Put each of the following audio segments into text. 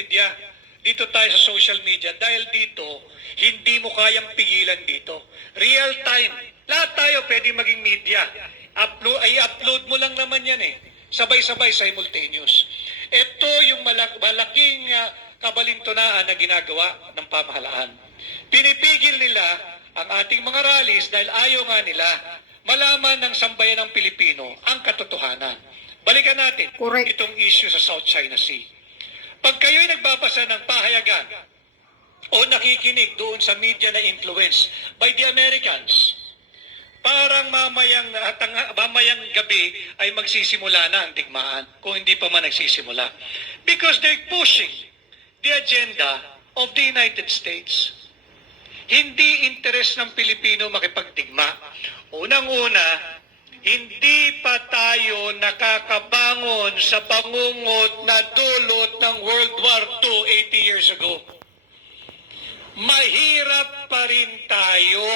media. Dito tayo sa social media. Dahil dito, hindi mo kayang pigilan dito. Real time. Lahat tayo pwede maging media. I-upload mo lang naman yan eh. Sabay-sabay, simultaneous. Ito yung malaking kabalintunaan na ginagawa ng pamahalaan. Pinipigil nila ang ating mga rallies dahil ayaw nga nila malaman ng sambayan ng Pilipino ang katotohanan. Balikan natin itong issue sa South China Sea. Pag kayo'y nagbabasa ng pahayagan o nakikinig doon sa media na influence by the Americans, parang mamayang gabi ay magsisimula na ang digmaan kung hindi pa man nagsisimula. Because they're pushing the agenda of the United States. Hindi interes ng Pilipino makipagdigma. Unang-una, hindi pa tayo nakakabangon sa bangungot na dulot ng World War II 80 years ago. Mahirap pa rin tayo.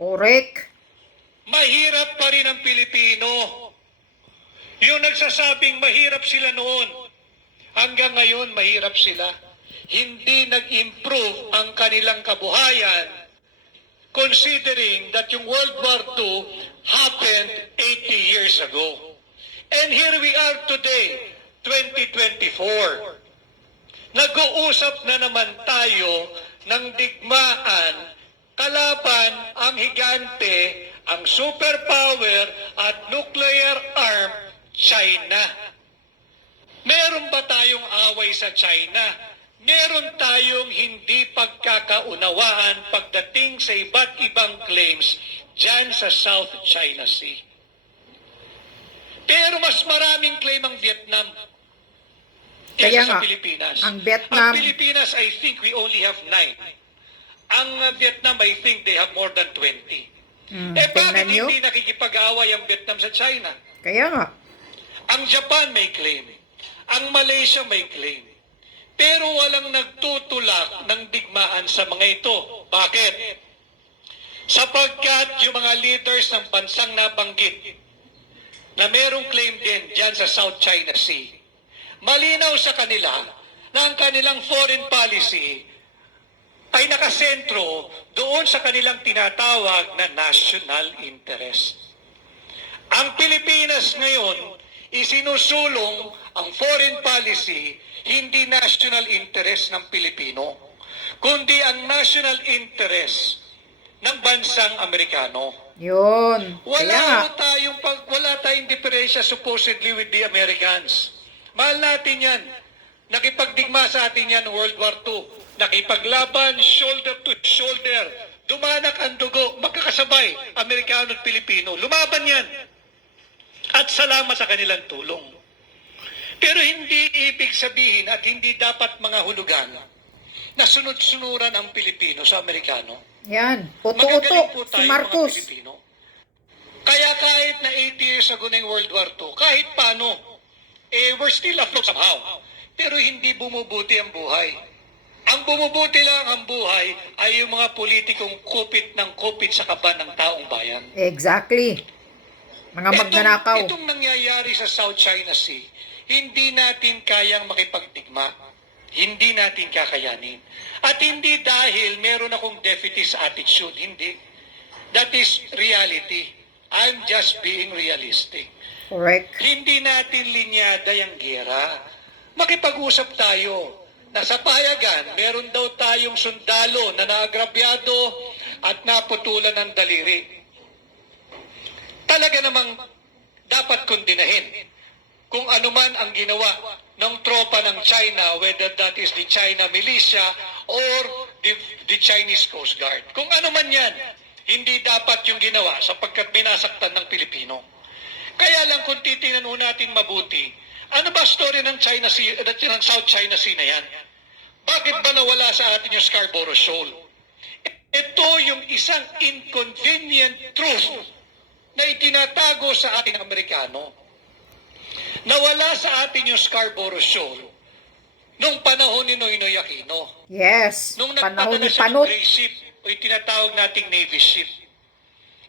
Correct. Mahirap pa rin ang Pilipino. Yung nagsasabing mahirap sila noon, hanggang ngayon mahirap sila. Hindi nag-improve ang kanilang kabuhayan considering that yung World War II happened 80 years ago. And here we are today, 2024. Nag-uusap na naman tayo ng digmaan kalaban ang higante, ang superpower at nuclear arm, China. Meron ba tayong away sa China? Meron tayong hindi pagkakaunawaan pagdating sa iba't ibang claims dyan sa South China Sea. Pero mas maraming claim ang Vietnam kaysa sa Pilipinas. Ang Vietnam, Ang Pilipinas, I think we only have 9. Ang Vietnam, I think they have more than 20. Bakit hindi nakikipag-away ang Vietnam sa China? Kaya nga. Ang Japan may claim. Ang Malaysia may claim. Pero walang nagtutulak ng digmaan sa mga ito. Bakit? Sapagkat yung mga leaders ng bansang nabanggit na merong claim din dyan sa South China Sea, malinaw sa kanila na ang kanilang foreign policy ay nakasentro doon sa kanilang tinatawag na national interest. Ang Pilipinas ngayon, isinusulong ang foreign policy hindi national interest ng Pilipino, kundi ang national interest ng bansang Amerikano. Yun. Wala tayong diferensya supposedly with the Americans. Mahal natin yan. Nakipagdigma sa atin yan World War II. Nakipaglaban shoulder to shoulder. Dumanak ang dugo. Magkakasabay, Amerikano at Pilipino. Lumaban yan. At salamat sa kanilang tulong. Pero hindi ibig sabihin at hindi dapat mga hulugan na sunod-sunuran ang Pilipino sa Amerikano. Yan. Magagaling po Uto-uto tayo si Marcos. mga Pilipino. Kaya kahit na 80 years ago na yung World War II, kahit paano, we're still afloat somehow. Pero hindi bumubuti ang buhay. Ang bumubuti lang ang buhay ay yung mga politikong kupit sa kaban ng taong bayan. Exactly. Mga magnanakaw. Itong nangyayari sa South China Sea, hindi natin kayang makipagdigma. Hindi natin kakayanin. At hindi dahil meron akong defeatist attitude. Hindi. That is reality. I'm just being realistic. Correct. Hindi natin linyada yung gera. Makipag-usap tayo na sa payagan, meron daw tayong sundalo na naagrabyado at naputulan ng daliri. Talaga namang dapat kundinahin kung anuman ang ginawa ng tropa ng China, whether that is the China militia or the Chinese Coast Guard. Kung ano man yan, hindi dapat yung ginawa sapagkat minasaktan ng Pilipino. Kaya lang kung titingnan natin mabuti, ano ba story ng China Sea, ng South China Sea na yan? Bakit ba nawala sa atin yung Scarborough Shoal? Ito yung isang inconvenient truth na itinatago sa ating Amerikano. Nawala sa atin yung Scarborough Shoal nung panahon ni Noynoy Aquino. Yes. Nung Panahon nagpadala ni siya ng Panot. gray ship o yung tinatawag nating Navy ship.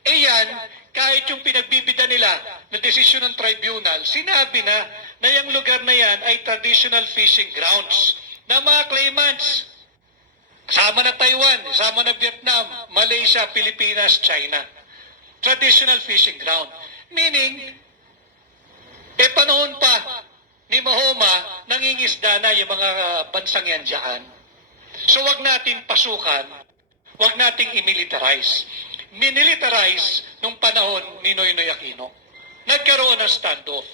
Yan, kahit yung pinagbibida nila na desisyon ng tribunal, sinabi na yung lugar na yan ay traditional fishing grounds. na mga claimants. Sama na Taiwan, sama na Vietnam, Malaysia, Pilipinas, China. Traditional fishing ground. Meaning, panahon pa ni Mahoma, nangingisda na yung mga bansang yan dyan. So wag natin pasukan, wag nating imilitarize. Minilitarize nung panahon ni Noynoy Aquino. Nagkaroon ng standoff.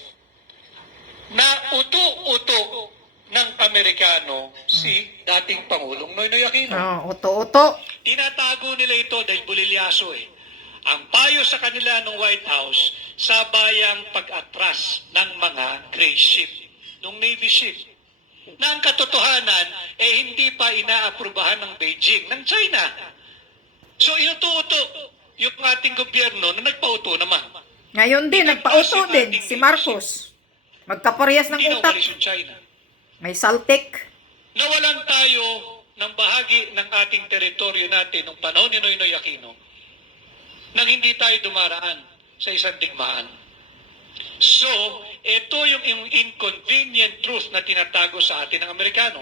Na uto-uto ng Amerikano si dating Pangulong Noynoy Aquino. Uto-uto. Tinatago nila ito dahil bulilyaso eh. Ang payo sa kanila ng White House, sabayang pag-atras ng mga gray ship, ng Navy ship. Na ang katotohanan, hindi pa inaaprubahan ng Beijing, ng China. So inuto-uto yung ating gobyerno na nagpauto naman. Ngayon din, nagpauto din si Marcos. Magkaparehas ng Hindi utak. naumalis yung China. May saltik. Nawalan tayo ng bahagi ng ating teritoryo natin nung panahon ni Noynoy Aquino nang hindi tayo dumaraan sa isang digmaan. So, ito yung inconvenient truth na tinatago sa atin ng Amerikano.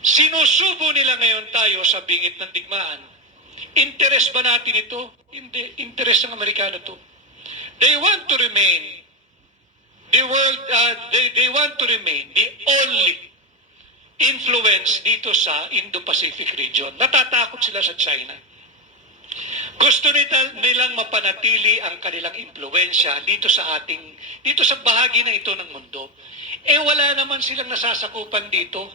Sinusubo nila ngayon tayo sa bingit ng digmaan. Interes ba natin ito? Hindi. Interes ng Amerikano to. They want to remain they want to remain the only influence dito sa Indo-Pacific region. Natatakot sila sa China. Gusto nilang mapanatili ang kanilang impluwensya dito sa bahagi na ito ng mundo. Wala naman silang nasasakupan dito.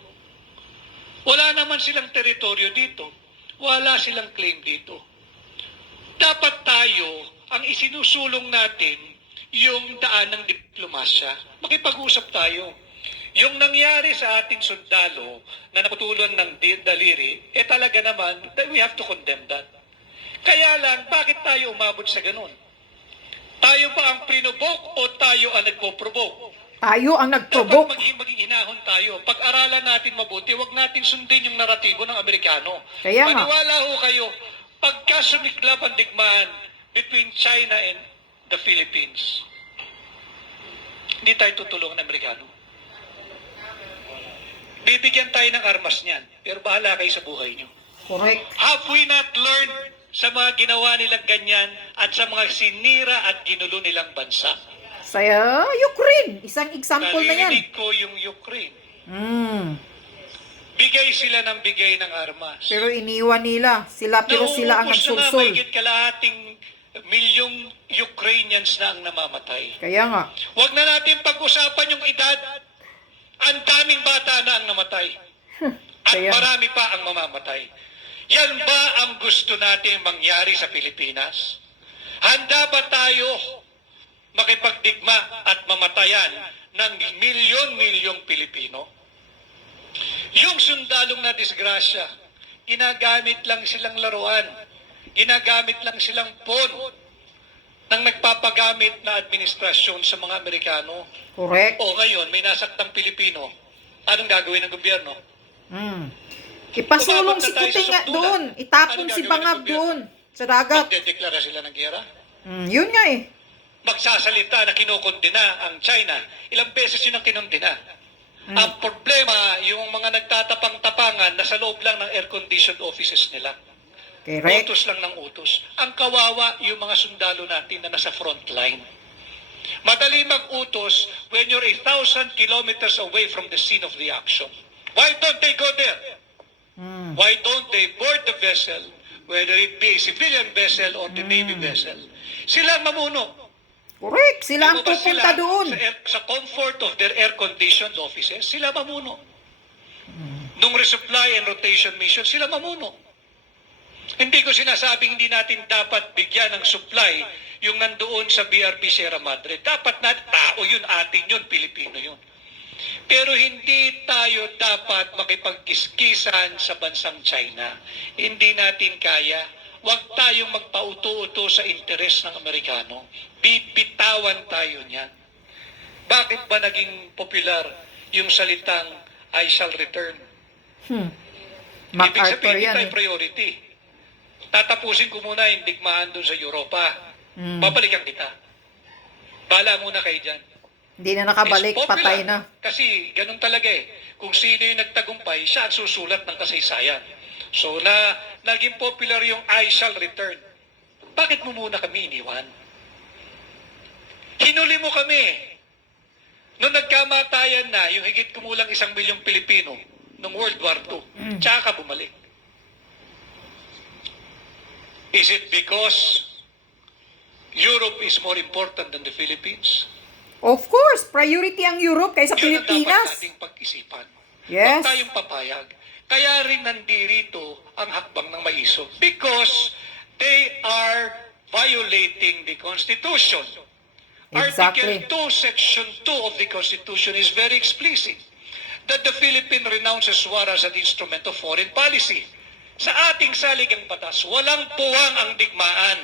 Wala naman silang teritoryo dito. Wala silang claim dito. Dapat tayo, ang isinusulong natin, yung daan ng diplomasya. Makipag-usap tayo. Yung nangyari sa ating sundalo na naputulan ng daliri, talaga naman, we have to condemn that. Kaya lang, bakit tayo umabot sa ganun? Tayo ba ang prinubok o tayo ang nagpo-provoke? Tayo ang nag-provoke. Dapat maging hinahon tayo. Pag-aralan natin mabuti, wag natin sundin yung naratibo ng Amerikano. Kaya nga. Maniwala ho kayo, pagka sumiklap ang digmaan between China and the Philippines, hindi tayo tutulungan ng Amerikano. Bibigyan tayo ng armas niyan, pero bahala kayo sa buhay niyo. Correct. Have we not learned sa mga ginawa nilang ganyan at sa mga sinira at ginulo nilang bansa? Sa Ukraine, isang example na yan. Naririnig ko yung Ukraine. Bigay sila ng bigay ng armas. Pero iniwan nila. Pero sila ang Nauubos na nga nagsulsul. mahigit kalahating milyong Ukrainians na ang namamatay. Kaya nga. Huwag na natin pag-usapan yung edad. Ang daming bata na ang namatay. At Kaya- marami pa ang mamamatay. Yan ba ang gusto natin mangyari sa Pilipinas? Handa ba tayo makipagdigma at mamatayan ng milyon-milyong Pilipino? Yung sundalong na disgrasya, ginagamit lang silang laruan. Ginagamit lang silang pon ng nagpapagamit na administrasyon sa mga Amerikano. Correct. O ngayon, may nasaktang Pilipino. Anong gagawin ng gobyerno? Ipasulong Umabot na si tayo sa Kuting nga sukdulan. doon. Itapon Anong si gagawin Bangab ng gobyerno? doon. Sa dagat. Magdedeklara sila ng giyera? Yun nga eh. Magsasalita na kinukondena ang China. Ilang beses yun ang kinondena. Ang problema, yung mga nagtatapang-tapangan na sa loob lang ng air-conditioned offices nila. Correct. Utos lang ng utos. Ang kawawa yung mga sundalo natin na nasa front line. Madali mag-utos when you're 1,000 kilometers away from the scene of the action. Why don't they go there? Why don't they board the vessel, whether it be a civilian vessel or the Navy vessel? Sila ang mamuno. Correct. Sila ang Ano ba pupunta sila? doon. Sa comfort of their air-conditioned offices, sila mamuno. Nung resupply and rotation mission, sila mamuno. Hindi ko sinasabing hindi natin dapat bigyan ng supply yung nandoon sa BRP Sierra Madre. Dapat na tao yun, atin yun, Pilipino yun. Pero hindi tayo dapat makipagkiskisan sa bansang China. Hindi natin kaya. Huwag tayong magpauto-uto sa interes ng Amerikano. Bibitawan tayo niyan. Bakit ba naging popular yung salitang I shall return? Ibig MacArthur sabihin, hindi yan tayo eh. priority. Tatapusin ko muna yung digmaan doon sa Europa. Babalikan kita. Bala muna kayo dyan. Hindi na nakabalik, It's popular. patay na. Kasi ganun talaga eh. Kung sino yung nagtagumpay, siya ang susulat ng kasaysayan. So naging popular yung I shall return. Bakit mo muna kami iniwan? Hinuli mo kami. Noong nagkamatayan na, yung higit kumulang 1 milyong Pilipino, noong World War II, tsaka ka bumalik. Is it because Europe is more important than the Philippines? Of course, priority ang Europe kaysa Yun ang dapat Pilipinas. nating pag-isipan. Yes. Huwag tayong papayag. Kaya rin nandirito ang hakbang ng maiso. Because they are violating the Constitution. Exactly. Article 2, Section 2 of the Constitution is very explicit that the Philippines renounces war as an instrument of foreign policy. Sa ating saligang batas, walang puwang ang digmaan.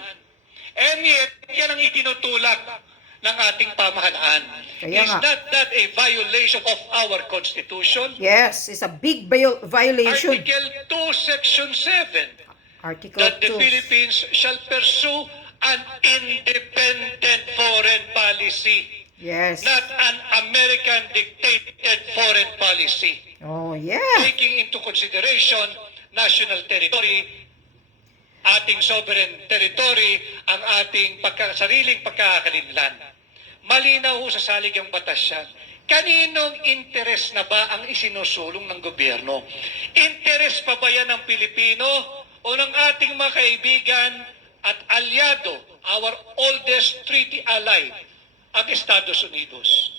And yet, yan ang itinutulak ng ating pamahalaan. Kaya Is nga. that a violation of our Constitution? Yes, it's a big violation. Article 2, Section 7, Article that the 2. Philippines shall pursue an independent foreign policy, Yes. not an American-dictated foreign policy, Oh, yeah. taking into consideration national territory, ating sovereign territory, ang ating sariling pagkakalinlan. Malinaw ho sa saligang batas yan. Kaninong interes na ba ang isinusulong ng gobyerno? Interes pa ba yan ng Pilipino o ng ating mga kaibigan at alyado, our oldest treaty ally, ang Estados Unidos?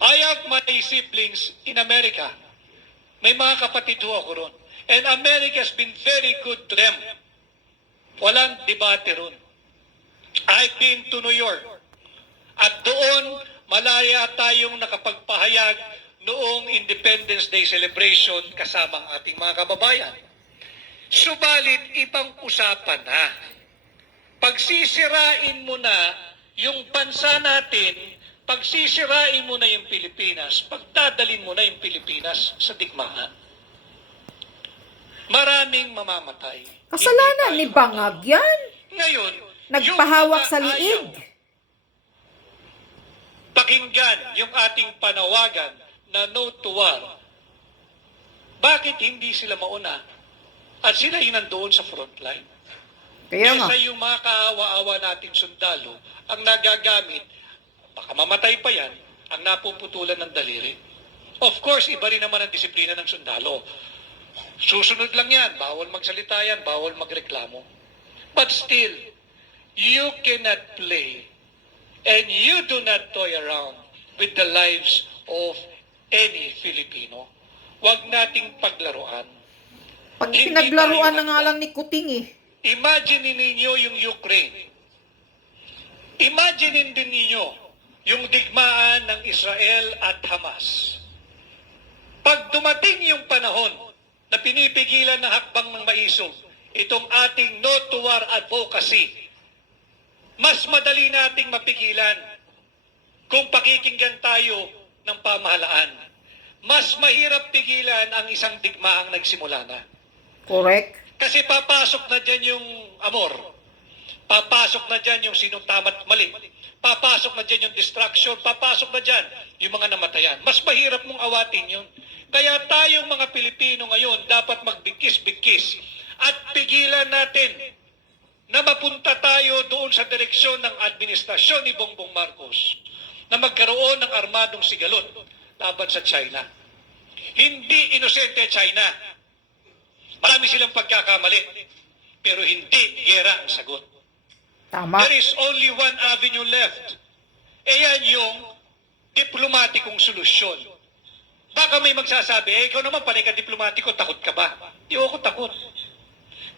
I have my siblings in America. May mga kapatid ho ako ron. And America has been very good to them. Walang debate ron. I've been to New York. At doon, malaya tayong nakapagpahayag noong Independence Day celebration kasama ang ating mga kababayan. Subalit, ibang usapan na. Pagsisirain mo na yung bansa natin, pagsisirain mo na yung Pilipinas, pagdadalin mo na yung Pilipinas sa digmaan. Maraming mamamatay. Kasalanan Hindi ni tayo Bangag yan. Ngayon, Nagpahawak yung sa liig. ayaw pakinggan yung ating panawagan na no to war. Bakit hindi sila mauna? At sila yung nandoon sa frontline. Kaya nga. Kesa yung mga kaawa-awa nating sundalo ang nagagamit, baka mamatay pa yan, ang napuputulan ng daliri. Of course, iba rin naman ang disiplina ng sundalo. Susunod lang yan, bawal magsalita yan, bawal magreklamo. But still, you cannot play and you do not toy around with the lives of any Filipino. Huwag nating paglaruan. Pag Hindi pinaglaruan tayo na nga lang ni Kuting eh. Imagine ninyo yung Ukraine. Imagine din ninyo yung digmaan ng Israel at Hamas. Pag dumating yung panahon na pinipigilan ng hakbang ng maisog, itong ating no to war advocacy, mas madali nating mapigilan kung pakikinggan tayo ng pamahalaan. Mas mahirap pigilan ang isang digmaang nagsimula na. Correct. Kasi papasok na dyan yung amor. Papasok na dyan yung sinong tama't mali. Papasok na dyan yung distraction. Papasok na dyan yung mga namatayan. Mas mahirap mong awatin yun. Kaya tayong mga Pilipino ngayon dapat magbigkis-bigkis at pigilan natin na mapunta tayo doon sa direksyon ng administrasyon ni Bongbong Marcos na magkaroon ng armadong sigalot laban sa China. Hindi inosente China. Marami silang pagkakamali, pero hindi gera ang sagot. Tama. There is only one avenue left. Yan yung diplomatikong solusyon. Baka may magsasabi, ikaw naman panay ka diplomatiko, takot ka ba? Hindi ako takot.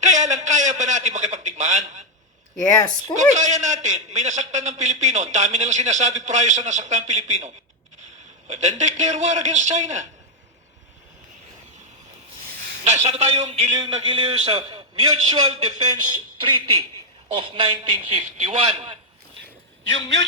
Kaya lang, kaya ba natin makipagdigmaan? Yes, Kung correct. kaya natin, may nasaktan ng Pilipino, dami nalang sinasabi prior sa nasaktan ng Pilipino, then declare war against China. Nasa tayong giliw na giliw sa Mutual Defense Treaty of 1951. Yung Mutual